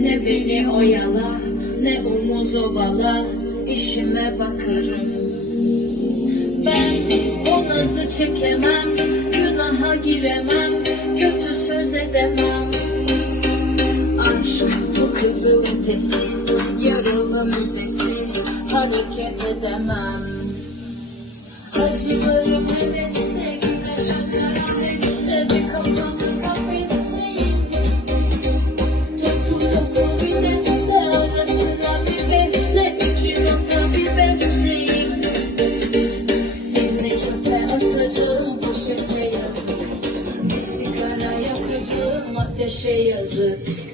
Ne beni oyala ne omuz ovala işime bakarım. Ben o nazı çekemem günaha giremem kötü söz edemem. Aşk bu kızıl ötesi yaralı müzesi hareket edemem. Acılarım hevesle Atacağım poşete yazık. Sigara yakacağım ateşe yazık.